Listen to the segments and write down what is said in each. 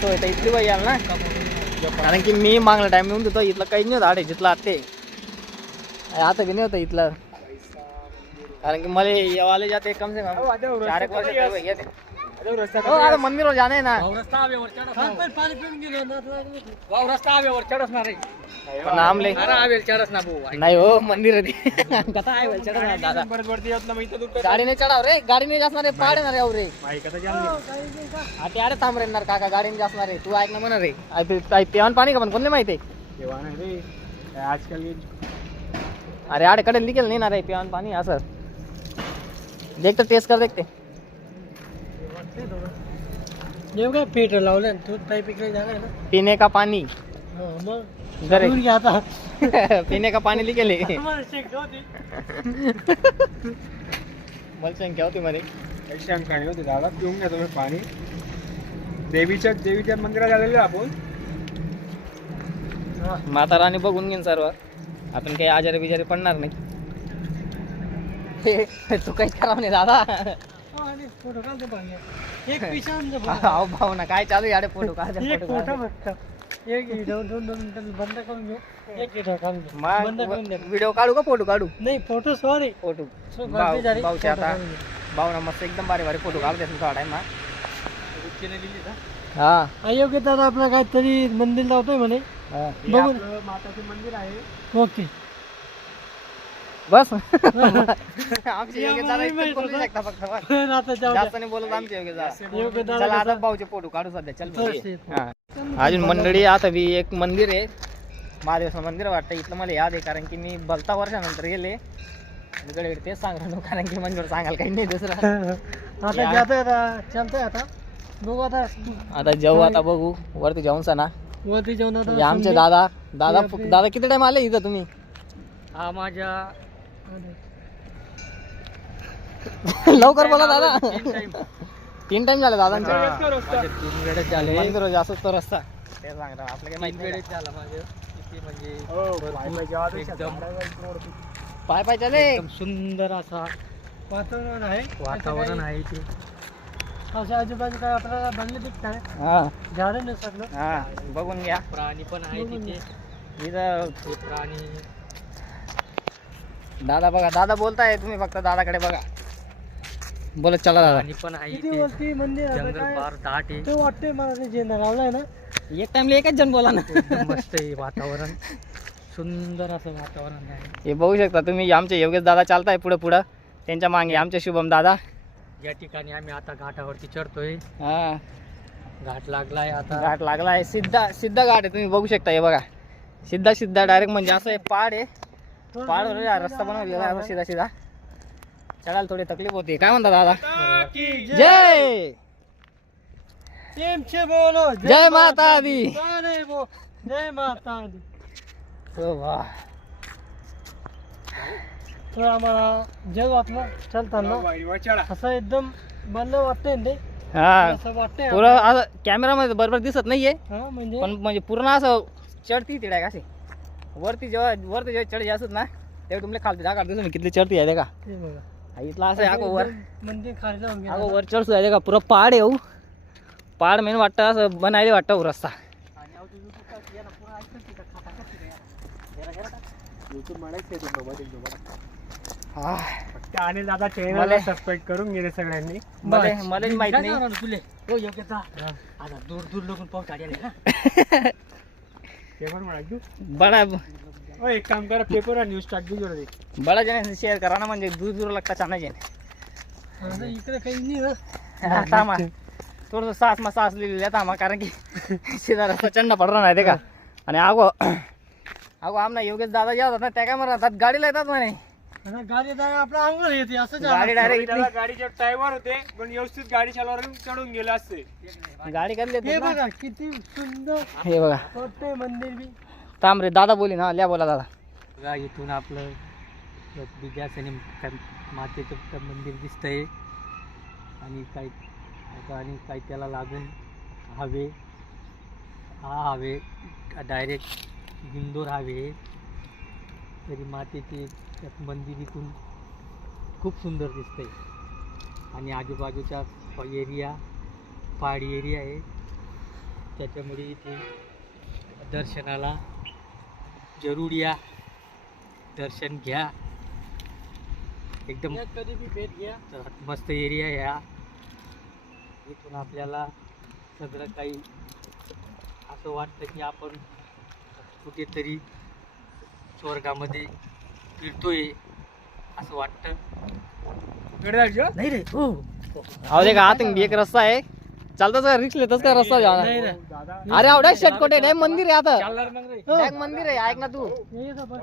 सोय तर इथली बाई याल ना, कारण की मी मागला टाइम येऊन देतो इथलं काही नाही होतं आडे जिथलं आते आता बी नाही होतं इथलं, कारण की मला येवाले जाते कम से कम 4 एक वर्ष आता मंदिर जाणे आहे ना, पण आमले नाही हो मंदिर दादा गाडी नाही चढाव रे, गाडी नाही जासणार रे, पाड येणार रे आता आडे थांब रेणार काका, गाडी नाही जासणार रे, तू ऐक ना म्हणा रे, पेवान पाणी का पण कोण नाही माहिती आजकाल, अरे आडे कडे लिखेल नाही ना रे पेवान पाणी असं, देखते टेस्ट कर देखते काय पेट लावलं तू पाईप इकडे जाणार ना पीने का पानी, मग आता पीने का पाणी लिखेल मला संख्या होती मध्ये काही शंका नाही होती दादा, पिऊन घ्या तुम्ही पाणी. देवीच्या मंदिरात आलेलो आपण, माता राणी बघून घेईन सर्व, आपण काही आजारी बिजारी पडणार नाही. तू काहीच करावं नाही दादा, फोटो काढतो पाहिजे एक पिशान भाऊ ना काय चालू याडे फोटो काढ एक फोटो फक्त एक दोन मिनिटं बंद करून घेऊ, एक बंद करून दे. व्हिडिओ काढू का फोटो काढू? नाही फोटो सॉरी फोटो भाऊ भाऊचे आता भाऊ ना मस्त एकदम भारी भारी फोटो काढते थोडा टाइम ना. हा अयोग्य दादा आपला काहीतरी मंदिर लावतोय म्हणे, बघू माताचे मंदिर आहे. ओके बस आमचे योग्य दादा इतकं बोलू शकता फक्त बस. आता जाऊ जास्त नाही बोलत आमचे योग्य योग्य दादा. दादा चला आता भाऊचे फोटो काढू सध्या, चल अजून मंडळी आता बी एक मंदिर आहे महादेवचं मंदिर वाटतं इथलं, मला याद आहे कारण की मी भलता वर्षानंतर गेले इकडे तेच सांग राहिलो, कारण की मंदिर सांगायला काही नाही दुसरं. आता जातोय आता चालतंय आता बघू आता जाऊ, आता बघू वरती जाऊन सना वरती जाऊन हे आमचे दादा दादा दादा किती टाइम आले इथं तुम्ही? हा माझ्या लवकर बोला दादा. 3 टाइम झाले दादांचे, 3 वेळेस झाले मंदिर जास्तच तो रस्ता ते सांग रहा आपलं काही माहिती नाही. झाला माझं किती म्हणजे एकदम पाय पाय चले एकदम सुंदर असा वातावरण आहे इथे. अशा आजूबाजू काय आपल्याला बनले दिसत आहे, हा झाडं नाही सगळं. हा बघून घ्या प्राणी पण आहे तिथे, इथं ते प्राणी. दादा बघा, दादा बोलताय तुम्ही फक्त दादाकडे बघा, बोलत चला दादा. प्राणी पण आहे इथे, वरती मंदिर जंगल फार दाट आहे, ते वाटते मला ते जे लावलंय ना, एक टाइमला एकच जण बोला ना. एकदम मस्त आहे वातावरण, सुंदर असं वातावरण आहे. हे बघू शकता तुम्ही, आमचे योगेश दादा चालताय पुढे पुढं, त्यांच्या मागे आमचे शुभम दादा. या ठिकाणी आम्ही आता घाटावरती चढतोय, हा घाट लागलाय आता, घाट लागलाय, सिद्धा घाट आहे तुम्ही बघू शकता. हे बघा सिद्धा डायरेक्ट म्हणजे असं हे पहाड आहे, पहाड रस्ता बनवलेला आहे सीधा सीधा, चढायला थोडी तकलीफ होती. काय म्हणता दादा? जय बोलो जय माता दी. जय माता दी. हो वाह. तर आम्हाला जेव्हा आपलं चालताना असं एकदम बंद वाटतंय ना ते, हा असं वाटतंय पुरं असं कॅमेरामध्ये बरोबर दिसत नाहीये, हा म्हणजे पण म्हणजे पूर्ण असं चढती तिडा असे वरती चढ असत ना तेव्हा तुमले खालती जागा दिसून किती चढती आहे का. ते बघा इथला असं आहे वर मंदिर खाली जाऊन अगो वर चढसू आहे का, पुरं पहाड आहे. पहाड मेन वाटतं असं बनायला वाटतं रस्ता. आणि दादा चॅनल सबस्क्राईब करून गेले सगळ्यांनी. मला माहित नाही तुले हो योग्यता आता दूर दूर लोकून पाऊस आलेला आहे ना. पेपर म्हणा तू बडा एक काम करा, पेपर आणि न्यूज स्टार्ट दे. बडा जण शेअर करा ना, म्हणजे दूर दूर लागता छान आहे. आता इकडे काही नाही ना, थांबा थोडंसं सास लिहिलेलं आहे थांबा, कारण की सीधा रस्ता चंडा पडणार नाही ते का. आणि अगो आमना योगेश दादा जे होतात ना त्या काय म्हणतात गाडीला येतात म्हणे, गाडी आपल्या अंगावर येते असं गाडी डायरेक्ट गाडीच्या टायवर होते पण व्यवस्थित गाडी चालवून चढून गेले असते. गाडी करली हे बघा किती सुंदर हे बघा वाटतंय मंदिर बी. थांब रे दादा बोली ना, लिया बोला दादा. बघा इथून आपलं बिजासनी मातेचं मंदिर दिसतंय, आणि काही त्याला लागून हवे डायरेक्ट इंदोर हवे, तरी मातेचे मंदिर इथून खूप सुंदर दिसतंय. आणि आजूबाजूचा एरिया पहाडी एरिया आहे, त्याच्यामुळे इथे दर्शनाला जरूर या, दर्शन घ्या. एकदम कधी बी भेट घ्या. मस्त एरिया या. इथून आपल्याला सगळं काही असं वाटतं की आपण कुठेतरी स्वर्गामध्ये फिरतोय असं वाटतं. नाही रे हो अहो दे का आत एक रस्ता आहे चालताच का रिक्स लेतच का रस्ता जाणार नाही रे. अरे आवडा शेटकोटे नाही मंदिर आहे आता चालणार मग रे. डायरेक्ट मंदिर आहे ऐक ना तू ये तो बस.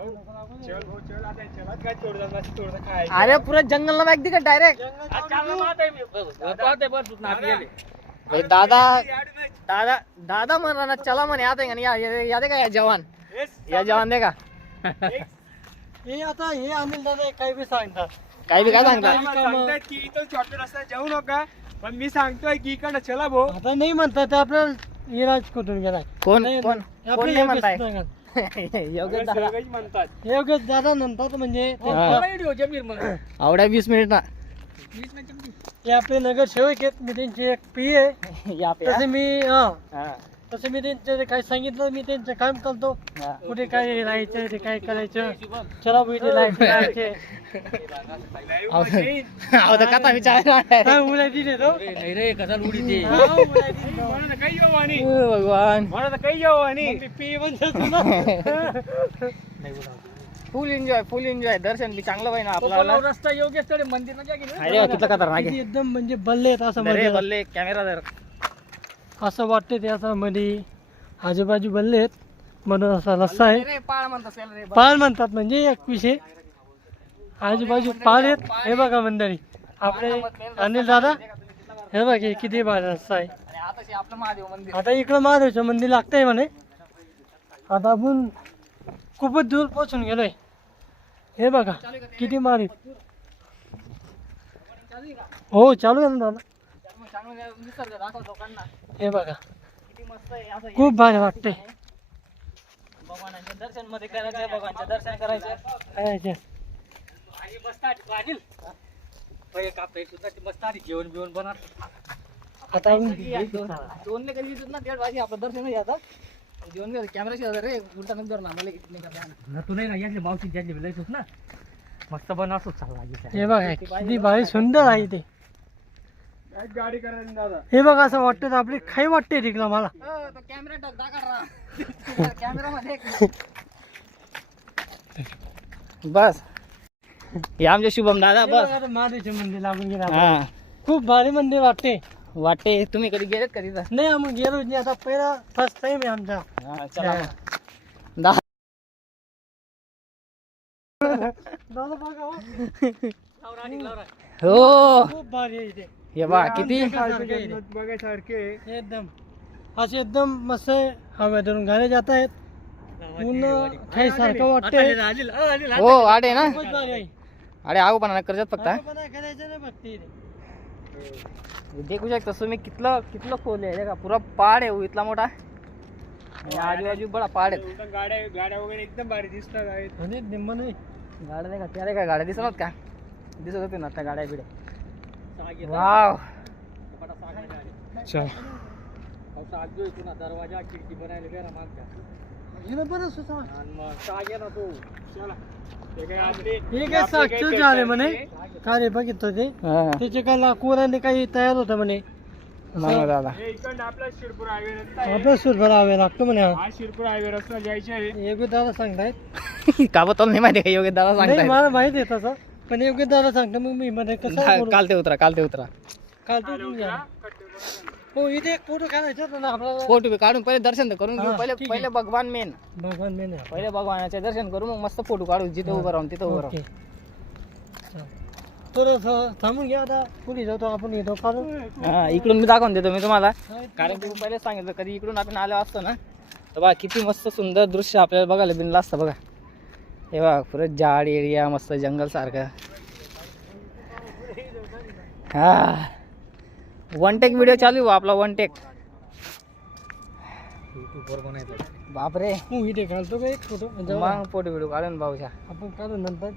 चल भाऊ, चल आता चलाच काय तोडलं नसतं, थोडंसं खायचं. अरे पुरा जंगल ना बॅग दे का डायरेक्ट आज चाललं पाहतोय मी. पाहतोय बस ना आपल्याला. दादा दादा दादा म्हणा ना चला म्हणे आता आहे का या दे का या जवान या जवान दे का हे आता हे अनिल दादा काही बी सांगतात. काही बी काय सांगता सांगतायत की इथं शॉर्टकट रस्ता जाऊ नका, पण मी सांगतोय की इकडनं चला भाऊ. आता नाही म्हणतात आपल्याला इराज कुठून गेलाय. कोण नाही, कोण आपले कोण नाही म्हणताय योगेश सांगत. योगेश दादा सगळेच म्हणतात. योगेश दादा म्हणतात म्हणजे आवड्या 20 मिनिट ना ते आपले नगरसेवक आहेत. मी त्यांची एक पी आहे. या पे तसे मी हा हा. तसं मी त्यांचे काय सांगितलं मी त्यांचं काम करतो. हा. कुठे काय राहायचं ते काय करायचं चला इथे लायचे अहो तर कथा विचारायला काय उलायची देतो. नाही रे कसा उडी ते हा, उलायची देतो. मला तर काही येऊ आणि भगवान मला तर काही येऊ आणि मग मी पी म्हणतो तुला. फुल एन्जॉय दर्शन बी चांगलं पाहिजे ना आपल्याला रस्ता योग्य मंदिर ना अरे किती खतरनाक किती आहे एकदम म्हणजे बल्ले आहेत असं अरे मध्ये बल्ले कॅमेरा धर असं वाटतं ते असं मध्ये आजूबाजू बल्ले आहेत म्हणून असा रस्ता आहे. रे पाळ म्हणतात त्याला रे पाळ म्हणतात म्हणजे एक विषय आजूबाजू पाळ आहेत. हे बघा मंडळी आपले अनिल दादा हे बघा हे किती भारी रस्ता आहे. आणि आता शे आपलं महादेव मंदिर आता इकडं महादेवचं मंदिर लागतंय म्हणे. आता आपण खूपच दूर पोहोचून गेलोय. हे बघा किती मारी हो चालू आहे ना दादा. निसर्ग दाखव लोकांना हे बघा किती मस्त आहे असं खूप भारी वाटते. भगवानांच्या दर्शन मध्ये करायचं भगवानचं दर्शन करायचं आणि मस्त पाटील पहिले कापता सुद्धा ते मस्त आधी जेवण बिवण बनत. आता दोनले कधी दिसत ना तेवढ भाजी आपलं दर्शन घ्यायचं जेवण कॅमेरा रे उलटा नंतर ना मला किती नाही तू नाही ना यातले मावशी त्यातले लयच ना मस्त बनवतो चालला हे बघा किती भारी सुंदर आहे ते. काय गाडी करायला दादा. हे बघा असं वाटतं आपली खाई वाटते तिकडं मला. कॅमेरा टाक दाखवा कॅमेरा मध्ये बस हे आमचे शुभम दादा हे बस बघा आता महादेवचे मंदिर लागून गेलं हा आपल्याला. खूप भारी मंदिर वाटते. वाटते तुम्ही कधी गेलेत कधी नाही आम्ही गेलो नाही आता पहिला फर्स्ट टाइम आहे आमचा. चला हा. दहा दादा बघा हो. हो खूप भारी आहे इथे. हे बा किती सारखं आहे इथे. बघायसारखे एकदम असे एकदम मस्त हवेतून गाणे जात आहेत. पूर्ण काही सारखं वाटतंय. हो आडे ना खूपच भारी आहे. अडे आगो पण करतात फक्त आपण करायचं नाही फक्त इथे. देखू शकता तुम्ही कितलं कितलं खोल आहे का पुरा पाड आहे हो इथला मोठा आणि आजूबाजू बडा पाड आहेत गाड्या गाड्या वगैरे एकदम भारी दिसतात आहेत. आणि निम्म नाही गाड्या नाही का त्या काय गाड्या दिसत का दिसत होते ना त्या गाड्या बिड्या वाव चल दरवाजा खिडकी बनायला गेला मागच्या हे बरं सुचा. आणि मग सहा गेला तो चला ते काय आपले हे काय साक्षर झाले म्हणे का रे बघितलं ते हा. त्याचे काय लाकूराने काही तयार होतं म्हणे. नाही दादा हे इकडनं आपला शिरपूर हायवे रस्ता आहे. आपलं सूर भरावे लागतो म्हणे. हा शिरपूर हायवे रस्ता जायचे आहे. योग्य दादा सांगतायत. का बा नाही माहिती का योग्य दादा नाही सांगताय मला माहिती आहे तसं पण योग्य दादा सांगतो मग मी मध्ये कसं बोलू? काल ते उतरा काल ते उतरा काल ते तुम्ही जा. हो इथे एक फोटो काढायचा होता ना आपल्याला. फोटो बी काढून पहिले दर्शन तर करून घेऊ हा, पहिले ठीक आहे. पहिले भगवान मेन भगवान मेन आहे. पहिले भगवानाचे दर्शन करू मग मस्त फोटो काढू जिथं उभं राहून तिथं उभं ओके. राहू चल. थोडंसं थांबून घ्या आता पुढे जातो आपण येतो काढून. हा इकडून मी दाखवून देतो मी तुम्हाला कारण की मी पहिले सांगितलं कधी इकडून आपण आलो असतो ना तर बघा किती मस्त सुंदर दृश्य आपल्याला बघायला बिनलं असतं बघा हे बघा पुरं झाड एरिया मस्त जंगल सारखं हा वन टेक व्हिडिओ चालू आहे आपला वन टेक युट्यूबवर बनायचं. बापरे तू इथे घालतो का एक फोटो मग फोटो व्हिडिओ काढून भाऊच्या आपण काढू नंतर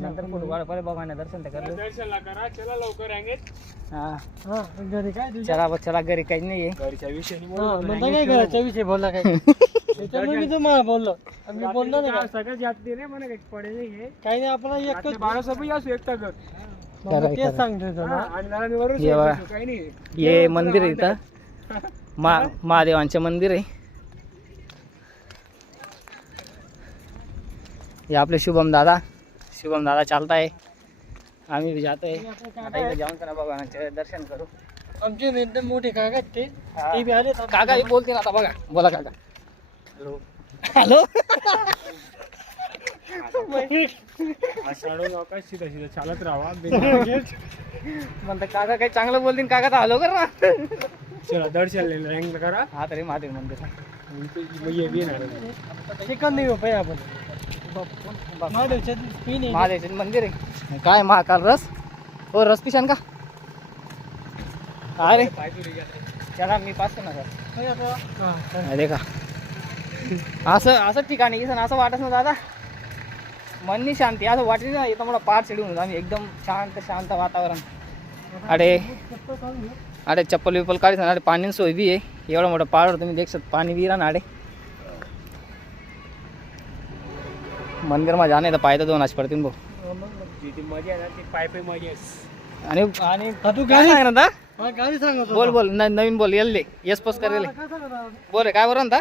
नंतर फोटो काढ पहिले बाबांना दर्शन तर करलो. दर्शनला करा चला लवकर रांगेत. हा हा घरी काय तुझ्या चला चला घरी काही नाहीये. घरच्या विषयी म्हणता काय घराच्या विषयी बोलला काय त्याच्यामुळे मी तुम्हाला बोललो मी बोललो नाही का सगळं जात नाही म्हणा काही पडेल हे काही नाही आपण एकच बाळासोबत असू एकटा घर मग तेच सांगतो तुला. आणि मला वरून ये बघा. काही नाही. हे मंदिर आहे इथं महादेवांचे मंदिर आहे. हे आपले शुभम दादा चालताय. आम्ही भी जातोय. आता इथं जाऊन त्यांना भगवानाचे दर्शन करू. आमचे एकदम मोठे काका आहेत ते हा. ते बी आले काका हे बोलतील आता बघा. बोला काका. हॅलो आषाढो नका सीधा सीधा चालत राहा. म्हणतात काका काही चांगलं बोलतील. काका तर हॅलो कर ना. चला दर्शन रँग करा. हा तरी महादेव मंदिर ये बी नाही. चिकन नाही हो पाहिजे आपण महादेवच्या स्पिन आहे महादेवचे मंदिर आहे. काय महाकाल रस हो रस पिशान का अरे चला मी पाचतो ना सर. अरे का असं ठिकाणी इथं असं वाटत ना दादा मननी शांती असं वाटली ना. इथं मला पाठ चढून आम्ही एकदम शांत वातावरण. अरे चप्पल विप्पल काढीस ना. अरे पाणी सोय बी आहे. एवढं मोठं पहाड तुम्ही देख शकता. पाणी बी राहणार अडे मंदिर मध्ये जाणे तर पाय तर 2 आज पडतील भाऊ. जिथे मजा आहे ना ती पाय मजा. आणि तू काय गाडी सांग ना गाडी सांगतो बोल नवीन बोल येल्ले येस पस करेल बोल रे काय बरं ना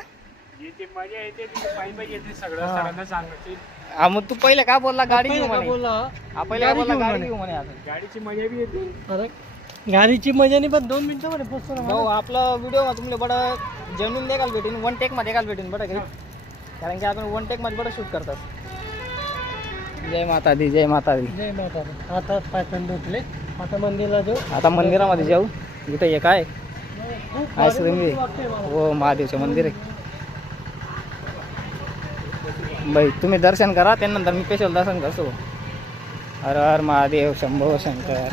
जिथे मजा येते तिथे पाय येते सगळं सगळ्यांना सांगायची. हा मग तू पहिले काय बोलला गाडी घेऊ म्हणे. बोलला हा पहिले काय बोलला गाडी घेऊ म्हणे. आता गाडीची मजा बी येते. अरे गाडीची मजा नाही पण 2 मिनिटं मध्ये पोचतो ना भाऊ आपला व्हिडिओ तुम्हाला बडं जेन्युइन देखाल भेटेन. 1 टेक मध्ये एकाल भेटेन बरं घरी. कारण की आपण 1 टेक मध्ये बडं शूट करतात. जय माता दी जय माता दी. जय माता दी. आता पाय धुतले आता मंदिरला जाऊ. आता मंदिरामध्ये जाऊ. इथं एक आहे खूप आईस्क्रीम भारी आहे. वाटतंय मला. हो महादेवचे मंदिर आहे. बाई तुम्ही दर्शन करा त्यानंतर मी स्पेशल दर्शन करतो. हर हर महादेव शंभो शंकर.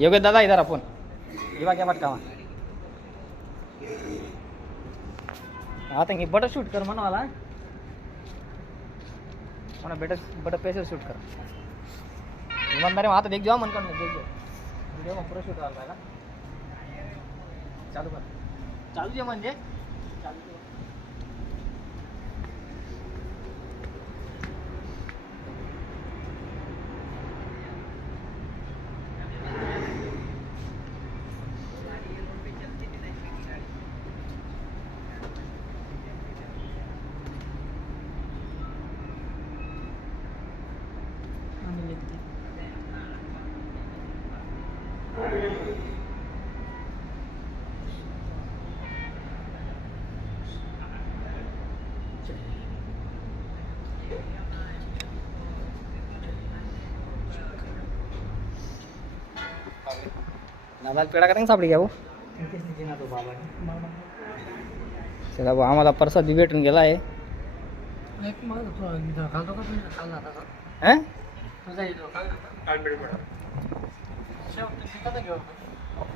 योग्य दादा इधर आपण इवा क्या पटकावा आता हे बट शूट कर म्हणा मला बट पेशल शूट कर ईमानदारी में आता देख जाओ मन कर देख जाओ वीडियो में पूरा शूट व्हायला का चालू कर चालू जे म्हणजे चालू दादा पेढा करेंगे सापडी घ्या भाऊ चला भाऊ आम्हाला प्रसाद बी भेटून गेला आहे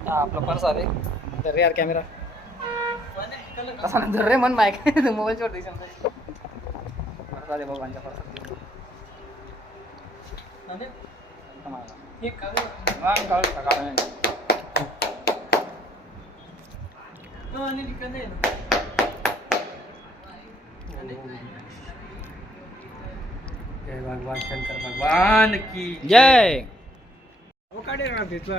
आपला प्रसाद आहे तर यार कॅमेरा कसा ना धर रे मन माईक मोबाईल छोट प्रसाद आहे भगवानचा प्रसाद जय भगवान शंकर भगवान की जय वो काढे ना तिथला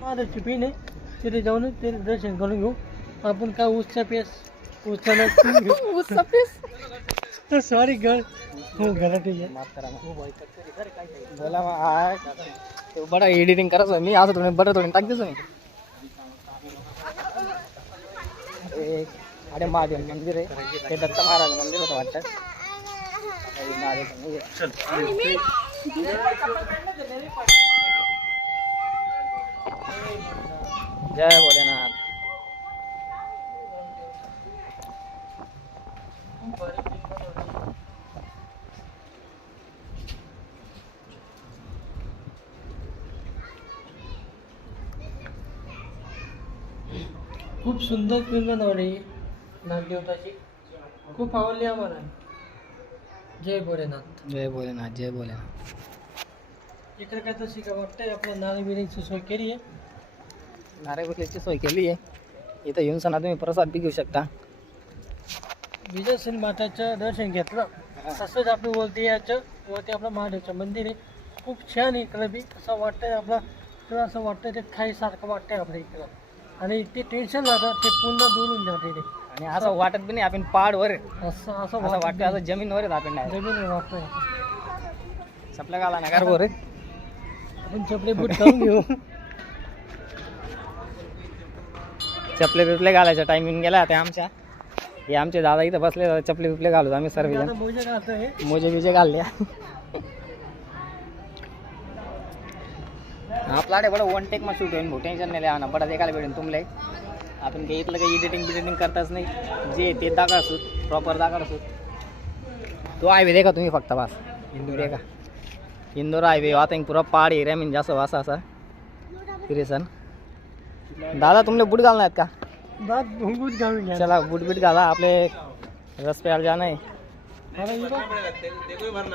महादेवची पिन आहे तिथे जाऊन ते दर्शन करून घेऊ. आपण काय ऊसचा पेस ऊसचा पेस सॉरी घर हो घरात माफ करा बोला बडा एडिटिंग करायचं मी असं थोडं बरं थोडं टाक मी. अरे महादेव मंदिर आहे ते दत्त महाराज मंदिर होतं वाटतं. जय भोलेनाथ. खूप सुंदर फिल्म बनवली नागदेवताची. खूप आवडली आम्हाला. जय भोलेनाथ. जय भोलेनाथ. जय भोलेनाथ. इकडे काय तशी का वाटतंय आपल्या नारळ बिरणीची सोय केली आहे. नारळ बिरणीची सोय केली आहे. इथं येऊन सणा तुम्ही प्रसाद बी घेऊ शकता. विजय माताचं दर्शन घेतलं तसंच आपलं वरती याचं वरती आपलं महादेवचं मंदिर आहे. खूप छान इकडं बी असं वाटतंय आपलं तर असं वाटतंय ते खाईसारखं वाटतंय आपल्या इकडं. आणि ते टेन्शन लागतं ते पूर्ण दूर होऊन जाते ते. आणि असं वाटत बी नाही आपण पहाडवर आहे. असं असं असं वाटतं असं जमीनवर आहे आपण नाही. जमीन वाटतंय. चपला घाला ना कार रे. आपण चपले बूट करून घेऊ. चपले बिपले घालायचा टायमिंग गेला आता आमच्या. हे आमचे दादा इथं बसले चपले बिपले घालू आम्ही सर्व आता मोजे घालतोय. मोजे बिजे घालले. आपला बडा वन टेक मध्ये शूट होईल भाऊ. टेन्शन नाही लिहा ना बडा देखायला भेटेन तुमले. आपण काही इथलं काही एडिटिंग करताच नाही. जे ते दाखा असू प्रॉपर दाखा असू. तो हायवे देखा तुम्ही फक्त बस इंदूर देखा. इंदोर हायवे आता पुरा पहाड एरिया म्हणजे जास्त वासा असा फिरेसन. दादा तुमले बूट घालणार आहेत का. दात बूट घालून घ्या. चला बूट बीट घाला आपले रस प्यायला जाणं आहे.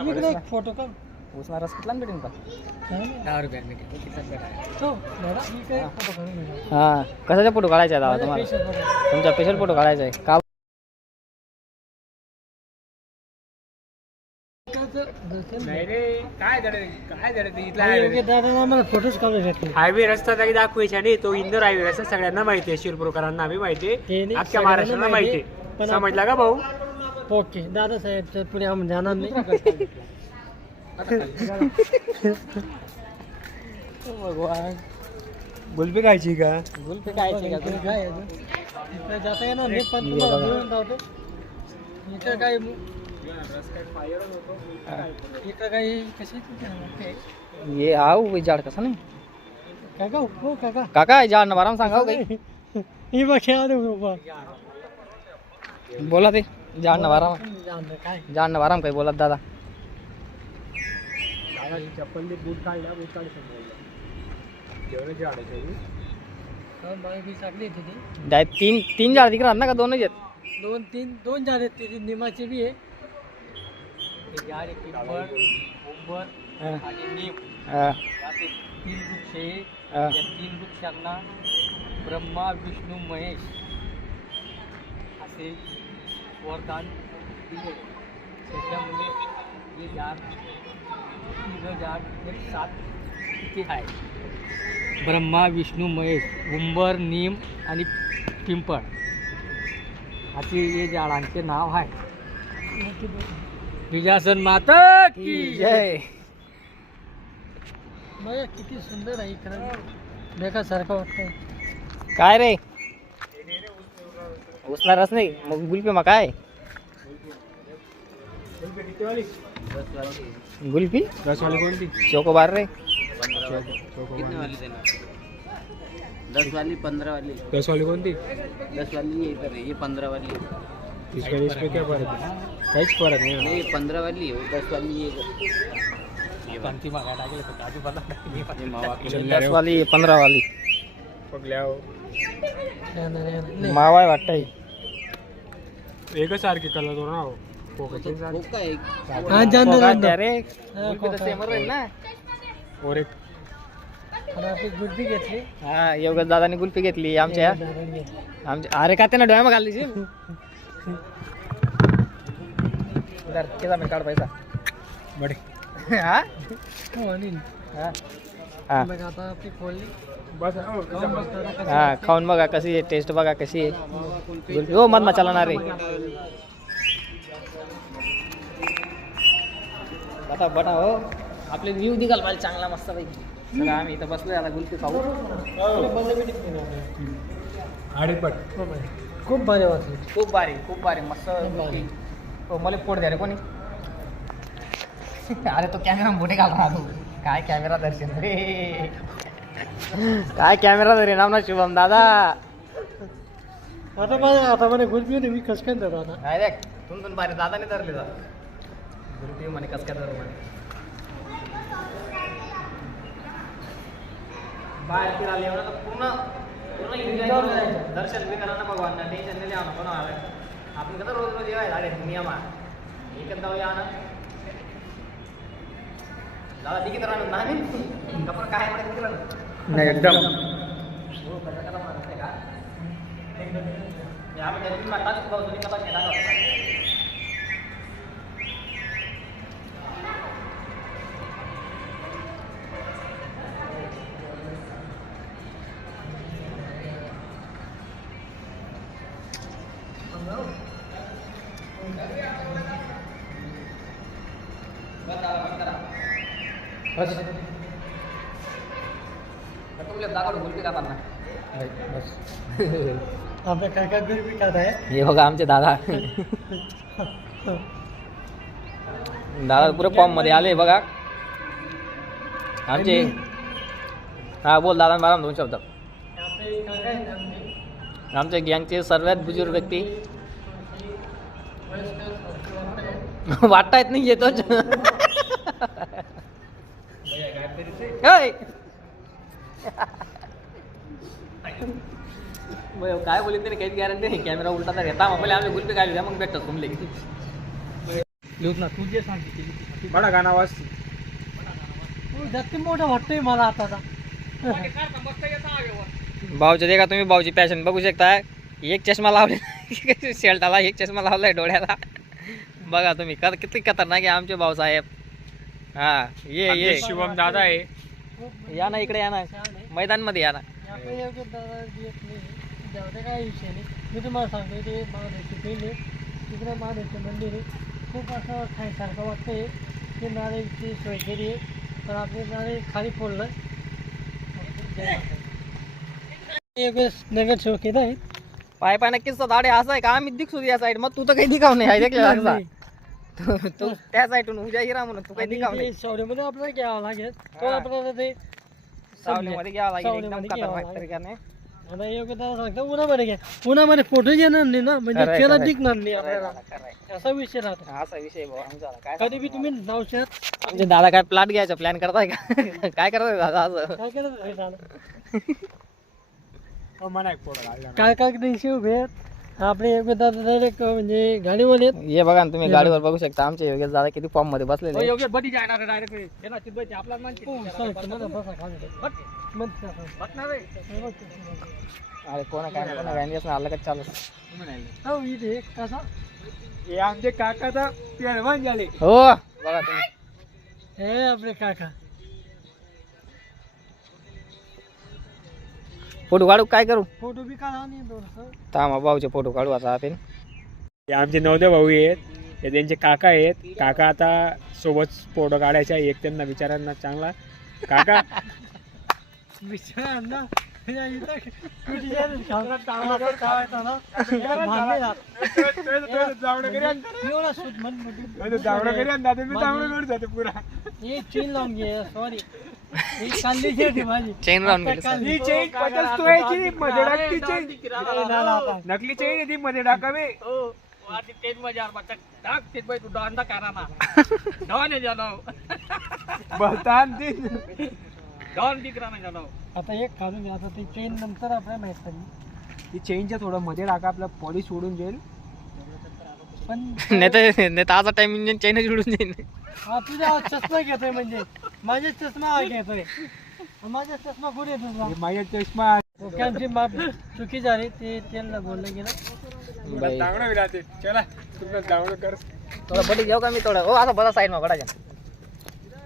इकडे एक फोटो का उसना रस कितला भेटेन का. 10 रुपये तो दादा इकडे एक फोटो काढून घ्या. हां कशाचा फोटो काढायचा आहे दादा माझा तुम्हाला. पेशंट बघा. तुमचा स्पेशल फोटो काढायचा आहे का. नाही रे काय झालं ते इथला योग्य दादाला आम्हाला फोटोच काढून घेतले. हायवे रस्ता तरी दाखवायचा नाही. तो इंदोर हायवे रस्ता सगळ्यांना माहिती आहे. शिरपूरकरांना बी माहिती हे आहे. नाही, अख्ख्या सगळ्यांना महाराष्ट्राला माहिती माहिती आहे. पण समजला का भाऊ. ओके दादासाहेबच्या पुढे आम्ही जाणार नाही. भगवान गुलबी खायची का. गुलपी खायची का तुम्ही तुम्ही. काय आहे? इकडे जाता येणार नाही पण तुम्हाला घेऊन जातो. इथं काय इथं काही कशी ये आऊ झाड कसं नाही काका हो काका काका झाड ना बाराम सांगा काही. ही बघ बाबा बोला ते झाड ना बाराम. काय झाड ना बाराम काही बोलत दादा. चप्पल बूट काढल्या बूट काढ जेवणाची आडायची. बी चांगली आहे तिथे. डाय तीन झाड तिकडे ना का दोनच आहेत. दोन झाड आहेत तिथे. निमाची बी आहे. झाड आहे पिंपळ, उंबर हां आणि नीम हां असे 3 वृक्ष आहे. हां. या 3 वृक्षांना ब्रह्मा विष्णू महेश असे वरदान दिले. त्याच्यामुळे हे झाड तिघं झाड एक सात किती आहे. ब्रह्मा विष्णू महेश उंबर नीम आणि पिंपळ असे हे झाडांचे नाव आहे. विजासन माता की जय. बघा किती सुंदर आहे इकडं. बेकासारखं वाटतंय. काय रे उसना रस नाही मग गुलपी मग काय. गुलपी रसवाली कोणती. चोकोबार रे. 10 वाली 15 वाली रसवाली कोणती. 10 वाली है इधर ये 15 वाली इसमें क्या फरक है. काहीच फरक नाही. नहीं 15 वाली है 10 वाली ये पंक्ती मागा टाकले तर काजू बदाम ये मावा की 10 वाली 15 वाली पगल्या नाही. मावा वाटतं. एकच सारखे कलर हो ना. हा जान दे रे हा, गुलपी तर सेमच राहील ना. आणि आपली गुडबी घेतली हा योगेश दादानी गुल्फी घेतली आमच्या. अरे का त्यांना डोळ्या घालली काढ पैसा बडे. हा हो अनिल हा मग आता आपली खोलली बस हा खाऊन बघा कशी आहे, टेस्ट बघा कशी आहे गुल्फी. हो मधमा चालणार रे बता बटा हो. आपले व्ह्यू निघाल पाहिजे चांगला मस्त पैकी. सगळं आम्ही इथं बसलोय आता गुल्फी खाऊ. खूप भारी वाटली. खूप भारी मस्त गुल्फी. हो मला पोट द्या रे कोणी. अरे तो कॅमेरा मोठे घाल राहा तू. काय कॅमेरा दर्शन रे काय कॅमेरा धरे नाव ना शुभम दादा. आता मला गुडबी होती मी कसं काय धरू आता. नाही देख तुमचं भारी दादाने धरले जा गुल्फी म्हणे कस काय धरू म्हणे. बाहेर फिरायला एवढं तर पूर्ण पूर्ण enjoy करून जायचं. दर्शन बी करा ना भगवानना. टेन्शन नाही लिहा कोणा आलं. आपण कसं रोज रोज येवाय झाडे नियमा एकच जाऊ या ना दादा तिकीट राहणार नाही कपड काय म्हणत तिकीट राहणार नाही एकदम हो कसं कसा म्हणत आहे का आम्ही त्याची म्हणतात भाऊ तुम्ही कसा घेणार आपल्या काका गुडबी खात आहे. हे बघा आमचे दादा दादा पुरे फॉर्म मध्ये आले बघा आमचे. हा बोल दादा मला 2 शब्द. आपले काका आहेत आमचे. आमच्या गँगचे सर्वात बुजुर्ग व्यक्ती वाटता येत नाही येतोच. काय बोलत तरी काहीच गॅरंटी नाही. कॅमेरा उलटा तर घेता मग आम्ही गुल्फी खायला द्या मग भेटतो तुमले ना तू जे सांगते बडा गाणं वाज. जास्त मोठं वाटतंय मला आता. भाऊचे दे का तुम्ही भाऊची पॅशन बघू शकता. एक चष्मा लावले शेल्टाला एक चष्मा लावलाय डोळ्याला. बघा तुम्ही किती खतरनाक आहे आमचे भाऊसाहेब. हा ये शिवम दादा आहे. या ना इकडे या ना मैदान मध्ये या ना. आपण एवढं दादा देत नाही जाऊ दे काय विषय नाही. मी तुम्हाला सांगतो ते महादेवची पेंड आहे तिकडं महादेवचं मंदिर आहे. खूप असं खायसारखं वाटतंय. ते नारळची सोय केली आहे तर आपले नारळ खाली फोडलं. नगर चौक येत आहे. पाय पाय नक्कीच दाडे असं आहे का आम्ही दिसू या साईड मग तू तर काही दिखाव नाही ऐकलं तू त्या साईडून उद्या हिरा म्हणून तू काही दिखाव नाही. सावलीमध्ये आपल्याला घ्यावं लागेल तो आपल्याला ते सावलीमध्ये घ्यावं लागेल एकदम सावलीमध्ये घ्यावं खतरनाक लागेल. तरीक्याने. आता योग्य त्याला सांगतो उन्हामध्ये घ्या. उन्हामध्ये फोटो येणार नाही ना म्हणजे खरंय, त्याला खरंय. दिसणार नाही खरंय आपल्याला. दादा, खरंय. असा विषय राहतो. असा विषय भाऊ आमचा काय कधी बी तुम्ही जाऊ शकत आमचे दादा काय प्लॉट घ्यायचा प्लॅन करताय का काय करताय दादा असं. काय करत आहे दादा. म्हणा एक फोटो काढला. काय काय दिवशी उभे आहेत. आपले योग्य दादा डायरेक्ट म्हणजे गाडीवर येत. ये बघा ना तुम्ही गाडीवर बघू शकता आमचे योगेश दादा किती फॉर्म मध्ये बसलेले आहे. योग्य बदी जाणार डायरेक्ट हे ना तिथं आपला हो, sorry, तुम्हाला बसा खाली. मग बसा. बसणार रे अरे कोणा काय आलं का चालू. हो इथे कसा हे आमचे काका पेलवान झाले. हो बघा तुम्ही हे आपले काका फोटो काढू काय करू. फोटो बी काढा नाही थोडंसं. थांबा भाऊचे फोटो काढू आता आपण. हे आमचे 9 भाऊ आहेत. हे त्यांचे काका आहेत. काका आता सोबत फोटो काढायचा. एक त्यांना विचारांना चांगला काका विचार ना या इथं कुठे जायचं? खावतात, टाळावर खावायचं ना. याला भांडणे राहत. एवढा सूट म्हणून हे चेन लावून घे. सॉरी ही कांद्याची होती माझी. चेन लावून आता गेली. कांदी- ही चेन पचास तोळ्याची मध्ये टाकली चेन. ए, झाला आता. नकली चेन आहे ती मध्ये टाकावे. तू डांदा करा ना डॉन जानो बलतान ती डॉन दिकरा ना जानो. आता एक काढून घ्या. आता ती चेन नंतर आपल्याला माहित पडली. ती चेनच्या थोडं मध्ये टाका. आपला पॉलिश सोडून जाईल. पण नाही तर आजचा टाइम इंजिन चायना जोडून जाईल. हा तुझा चष्मा घेतोय म्हणजे माझे चष्मा हा घेतोय माझा चष्मा कुठे तुझा माझ्या चष्मा डोक्यांची माप चुकी झाली ते त्यांना बोललं गेलं. बाई. चांगलं विराते चला तुम्ही चांगलं कर. थोडा बडी घेऊ का मी थोडं. हो आता बडा साईड मा बडा जा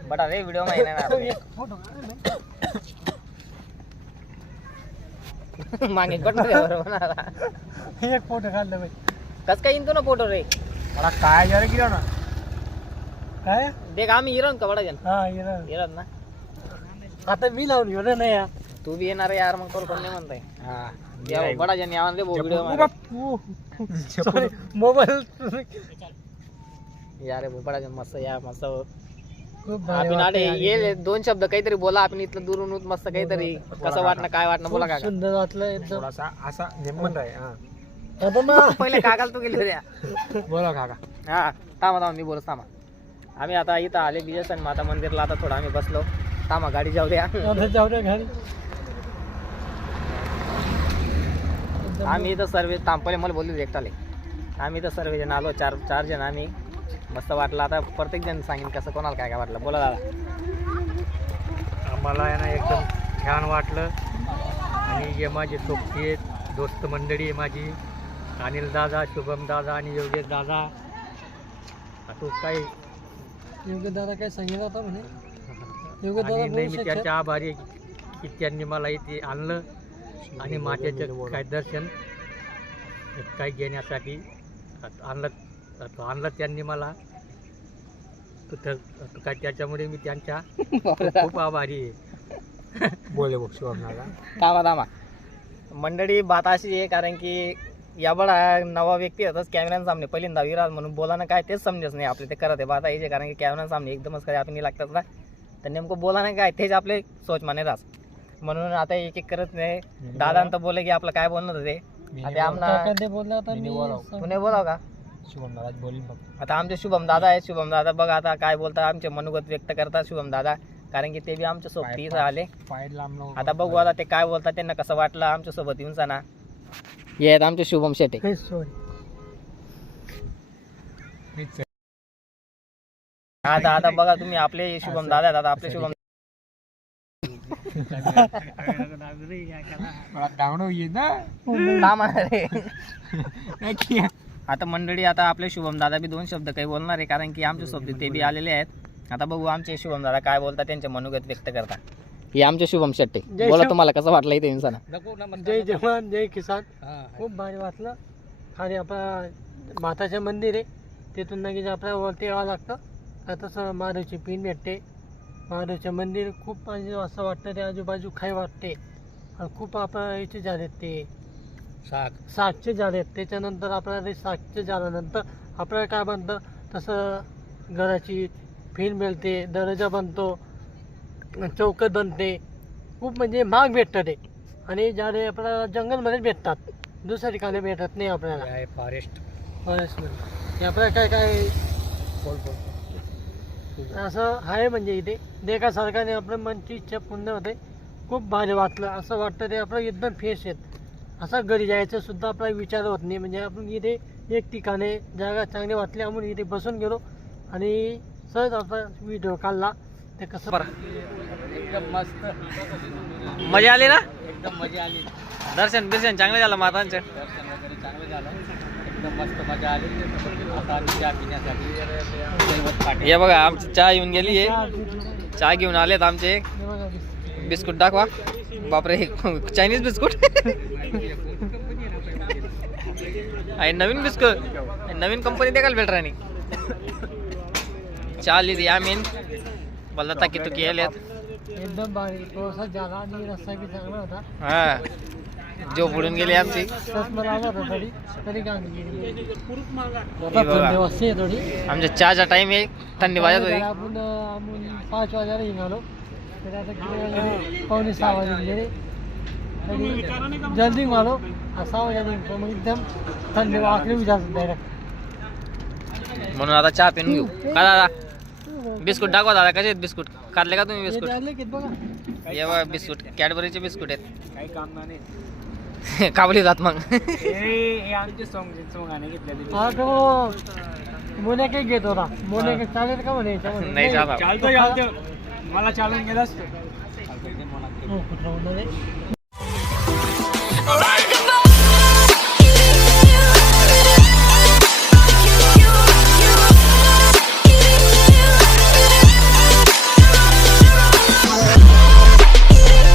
बडा रे व्हिडिओ मा येणार एक फोटो काढ ना. मागे कट बनाला एक फोटो काढला बाई. कस काय इंतो ना फोटो रे मला काय जरा की ना काय देख आम्ही हिरोन का बडा जन हा हिरा. हिरोन ना. आता मी लावून घेऊ नाही यार. तू बी येणार यार मग कोण नाही म्हणताय. हा या बडा जन यावर रे व्हिडिओ सॉरी मोबाईल यार रे बडा जन मस्त या मस्त. खूप भारी आपण आले वाटलं. ये दोन शब्द काहीतरी बोला आपण इथलं दुरून मस्त काहीतरी कसं वाटणं काय वाटणं बोला खूप काका. सुंदर वाटलं एकदम. थोडासा असा नेमन आहे. हा आता मग पहिले काकाला तू गेले होत्या. बोला काका. हा थांबा मी बोलत थांबा. आम्ही आता इथं आले बिजसन माता मंदिरला. आता थोडं आम्ही बसलो. थांबा गाडी जाऊ द्या. आता जाऊ दे घरी. आम्ही इथं सर्व पहिले मला बोलले एकटाले. आम्ही इथं सर्व जण आलो. चार जण आम्ही. मस्त वाटलं. आता प्रत्येक जण सांगेन कसं कोणाला काय काय वाटलं. बोला दादा. आम्हाला आहे ना एकदम छान वाटलं. आणि जे माझे सोबती आहेत दोस्त मंडळी आहे माझी, अनिल दादा, शुभम दादा आणि योगेश दादा. आता काय योग्य दादा काय सांगितलं होता म्हणे. योग्य आणि दादा नेहमी बोलू शकतात. त्यांच्या आभारी आहे की त्यांनी मला इथे आणलं आणि माझ्याचं काय दर्शन काय घेण्यासाठी आणलं त्यांनी मला. तर काय त्याच्यामुळे मी त्यांच्या खूप आभारी आहे. बोले बघ शिवमनाला. थांबा मंडळी बात अशी आहे कारण की या बडा नवा व्यक्ती होताच कॅमेऱ्यासामने पहिल्यांदा विराज म्हणून बोलानं काय तेच समजत नाही आपले. ते करत आहे बात आहे कारण की कॅमेऱ्यासामने एकदमच काय आपण लागतात ना तर नेमकं बोलानं काय तेच आपले सोच माने राहत. म्हणून आता एक एक करत नाही. दादा तर बोले की आपलं काय बोलणं होतं ते. आता आमना काका ते बोलला होता मी तुने बोलाव का. शिवमनाला बोलीन बघ. आता आमचे शुभम दादा आहेत. शुभम दादा बघ आता काय बोलतात आमचे मनोगत व्यक्त करतात शुभम दादा कारण की ते बी आमच्या सोबत इथं आले. पाय लांब आता बघू आता ते काय बोलतात त्यांना कसं वाटलं आमच्या सोबत येऊन सांगा. हे आहेत आमचे शुभम शेटे. काही सॉरी. आता बघा तुम्ही आपले शुभम दादा आहेत. आता आपले शुभम मला डावणं येत ना. थांबा रे. आता मंडळी आता आपले शुभम दादा बी दोन शब्द काही बोलणार आहे कारण की आमच्या सोबत ते बी आलेले आहेत. आता बघू आमचे शुभम दादा काय बोलतात त्यांचे मनोगत व्यक्त करतात. हे आमचे शुभम शेट्टे. बोला तुम्हाला कसं वाटलं इथे इंसान. जय जवान जय किसान. खूप भारी वाटलं. खाली आपला माताचं मंदिर आहे तिथून नक्कीच आपल्याला वरती यावं लागतं. तसं महादेवची पिन भेटते. महादेवचं मंदिर खूप म्हणजे असं वाटतं ते आजूबाजू खाई वाटते. आणि खूप आपल्या इथे झालेत ते सागचे झालेत. त्याच्यानंतर आपल्याला ते सागचे झाल्यानंतर आपल्याला काय बनतं तसं घराची फिन मिळते, दरवाजा बनतो, चौकट बनते. खूप म्हणजे महाग भेटतं ते. आणि ज्याने आपल्याला जंगलमध्ये भेटतात दुसऱ्या ठिकाणी भेटत नाही आपल्याला. फॉरेस्टमध्ये हे आपल्याला काय काय असं आहे म्हणजे इथे देखा सरकारने आपल्या मनची इच्छा पूर्ण होते. खूप भारी वाटलं. असं वाटतं ते आपलं एकदम फ्रेश आहेत. असं घरी जायचं सुद्धा आपला विचार होत नाही. म्हणजे आपण इथे एक ठिकाणी जागा चांगली वाटली आपण इथे बसून गेलो आणि सहज आपला व्हिडिओ काढला. ते कसं एकदम मस्त मजा आली ना. एकदम मजा आली. दर्शन बिर्शन चांगलं झालं मातांचं. दर्शन वगैरे चांगलं झालं. एकदम मस्त मजा आली. आता आम्ही चहा पिण्यासाठी दैवत पाटील. हे बघा आमची चहा येऊन गेली आहे. चहा घेऊन आलेत आमचे. बिस्कुट दाखवा. बापरे चायनीज बिस्कुट. आणि नवीन बिस्कुट नवीन कंपनी देखाल भेटरा नाही. चहा लिहिली आम्ही बोलता की तू केलेत. एकदम भारी प्रवासात झाला आणि रस्ता बी चांगला होता. हा जो बुडून गेली आमची. चष्मा लावला होता तरी काय हे बघा. थोडी आमच्या चहाचा टाइम आहे. थंडी वाजत होती. आपण 5 वाजायला निघालो तर आता किती पावणे 6 वाजले गेले तरी जल्दी निघालो. 6 वाजायला निघतो मग एकदम थंडी वाकली विचारतो डायरेक्ट. म्हणून आता चहा पिऊन घेऊ का दादा. बिस्कुट दाखवा दादा कसे आहेत बिस्कुट. खाल्ले का तुम्ही बिस्कुट. बघा हे बघा बिस्कुट कॅडबरीचे बिस्कुट आहेत. काही काम नाही. काबली जात मग आमचे सॉंग गाणे घेतले हा तो मोने काही घेतो ना मोने काही चालेल का म्हणे याच्यामध्ये? नाही चालत. चालतो मला चालून गेलास हो, कुठं होणार आहे?